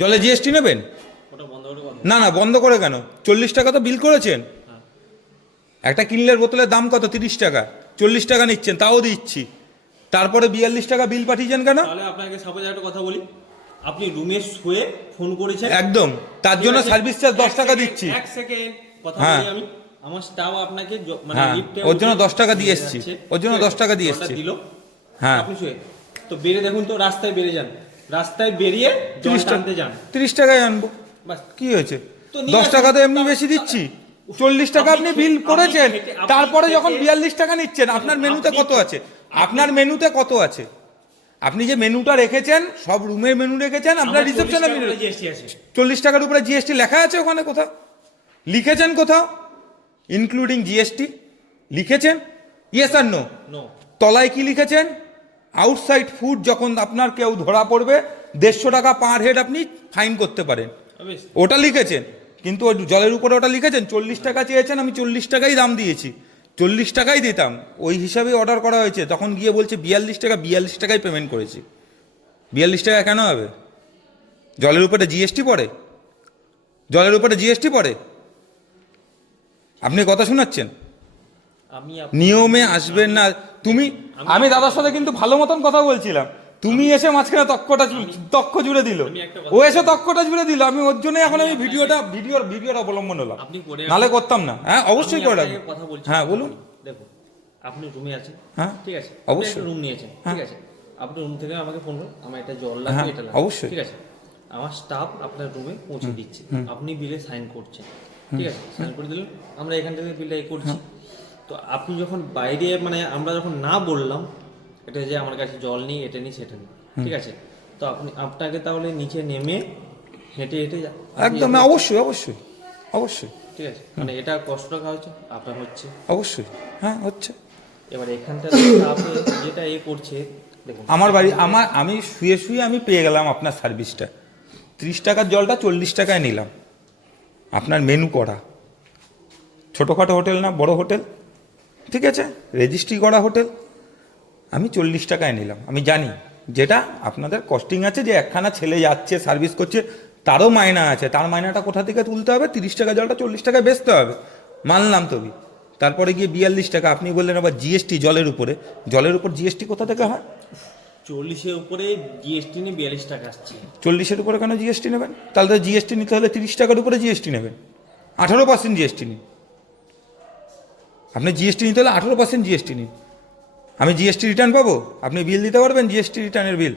জলে জিএসটি নেবেন? না না, বন্ধ করে কেন? 40 টাকা তো বিল করেছেন। একটা কিনলের বোতলের দাম কত? 30 টাকা। 40 টাকা নিচ্ছেন, তাও দিচ্ছি। তারপরে 42 টাকা বিল পাঠিয়েছেন কেন? তাহলে আপনাকে সাপোজ একটা কথা বলি, আপনি রুমে শুয়ে ফোন করেছেন একদম, তার জন্য সার্ভিস চার্জ 10 টাকা দিচ্ছি। এক সেকেন্ড কথা হ্যাঁ। বলি আমি, আমার স্টাফ আপনাকে মানে হ্যাঁ, লিফটে ওর জন্য 10 টাকা দিয়ে এসছি, ওর জন্য 10 টাকা দিয়ে এসছি। দিল। হ্যাঁ, আপনি শুয়ে তো বেরিয়ে দেখুন, তো রাস্তায় বেরিয়ে যান, রাস্তায় বেরিয়ে জল 30 টাকা টানতে যান, 30 টাকায় আনবো, বাস। কি হয়েছে? তো নিয়ে 10 টাকা তো এমনি বেশি দিচ্ছি। 40 টাকা আপনি বিল করেছেন, তারপরে যখন 42 টাকা নিচ্ছেন, আপনার মেনুতে কত আছে? আপনার মেনুতে কত আছে? আপনি যে মেনুটা রেখেছেন, সব রুমের মেনু রেখেছেন, আপনার রিসেপশনের মেনু। জিএসটি আছে। 40 টাকার উপরে জিএসটি লেখা আছে ওখানে কোথাও? লিখেছেন কোথাও ইনক্লুডিং জিএসটি? লিখেছেন? ইয়েস আর নো? নো। তলায় কি লিখেছেন? আউটসাইড ফুড যখন আপনার কেউ ধরা পড়বে 150 টাকা পার হেড আপনি ফাইন করতে পারেন, ওটা লিখেছেন। কিন্তু ওই জলের উপরে ওটা লিখেছেন? 40 টাকা চেয়েছেন, আমি 40 টাকাই দাম দিয়েছি, 40 টাকাই দিতাম, ওই হিসাবে অর্ডার করা হয়েছে। তখন গিয়ে বলছে 42 টাকা, 42 টাকাই পেমেন্ট করেছি। 42 টাকা কেন হবে? জলের উপরে জিএসটি পড়ে? জলের উপরে জিএসটি পড়ে? আপনি কথা শোনাচ্ছেন? আমি নিয়মে আসবেন না তুমি। আমি দাদার সাথে কিন্তু ভালো মতন কথা বলছিলাম, তুমি এসে মাঝখানে তক্ক জুড়ে দিল। ও এসে তক্কটা জুড়ে দিল, আমি ওর জন্য এখন আমি ভিডিওর অবলম্বন হলাম, নালে করতাম না। হ্যাঁ, অবশ্যই করে রাখবো। কথা বলছি। হ্যাঁ বলুন। দেখুন, আপনি রুমে আছেন, হ্যাঁ ঠিক আছে, অবশ্যই। রুম নিয়েছেন, ঠিক আছে, আপনি রুম থেকে আমাকে ফোন করুন, আমার এটা জল হ্যাঁ, লাগবে, এটা লাগবে, অবশ্যই। ঠিক আছে, আমার স্টাফ আপনার রুমে পৌঁছে দিচ্ছে, আপনি বিলে সাইন করছেন, ঠিক আছে, সাইন করে দিলেন, আমরা এখান থেকে বিলটা করছি। তো আপনি যখন বাইরে, মানে আমরা যখন না বললাম এটা যে আমার কাছে জল নেই, এটা নেই, সেটা নেই, ঠিক আছে, তো আপনাকে তাহলে নিচে নেমে হেঁটে হেঁটে একদম, অবশ্যই অবশ্যই অবশ্যই, ঠিক আছে, মানে এটা কষ্ট টাকা হচ্ছে আপনার হচ্ছে, অবশ্যই, হ্যাঁ হচ্ছে। এবার এখানটা আপনি যেটা করছে, দেখুন আমার বাড়ি, আমি শুয়ে শুয়ে আমি পেয়ে গেলাম আপনার সার্ভিসটা। 30 টাকার জলটা 40 টাকায় নিলাম, আপনার মেনু করা। ছোটোখাটো হোটেল না, বড় হোটেল, ঠিক আছে, রেজিস্ট্রি করা হোটেল। আমি 40 টাকায় নিলাম। আমি জানি যেটা আপনাদের কস্টিং আছে, যে একখানা ছেলে যাচ্ছে সার্ভিস করছে, তারও মায়না আছে, তার মায়নাটা কোথা থেকে তুলতে হবে? 30 টাকা জলটা 40 টাকায় বেচতে হবে, মানলাম তবে। তারপরে গিয়ে 42 টাকা আপনি বললেন আবার জিএসটি জলের উপরে। জলের উপর জিএসটি কোথা থেকে হয়? 40-এর উপরে জিএসটি নিয়ে 42 টাকা আসছে। 40-এর উপরে কেন জিএসটি নেবেন? তাহলে তো জিএসটি নিতে হলে 30 টাকার উপরে জিএসটি নেবেন, 18% জিএসটি নিন। আপনি জিএসটি নিতে হলে 18% জিএসটি নিন। আমি জিএসটি রিটার্ন পাবো? আপনি বিল দিতে পারবেন জিএসটি রিটার্নের বিল?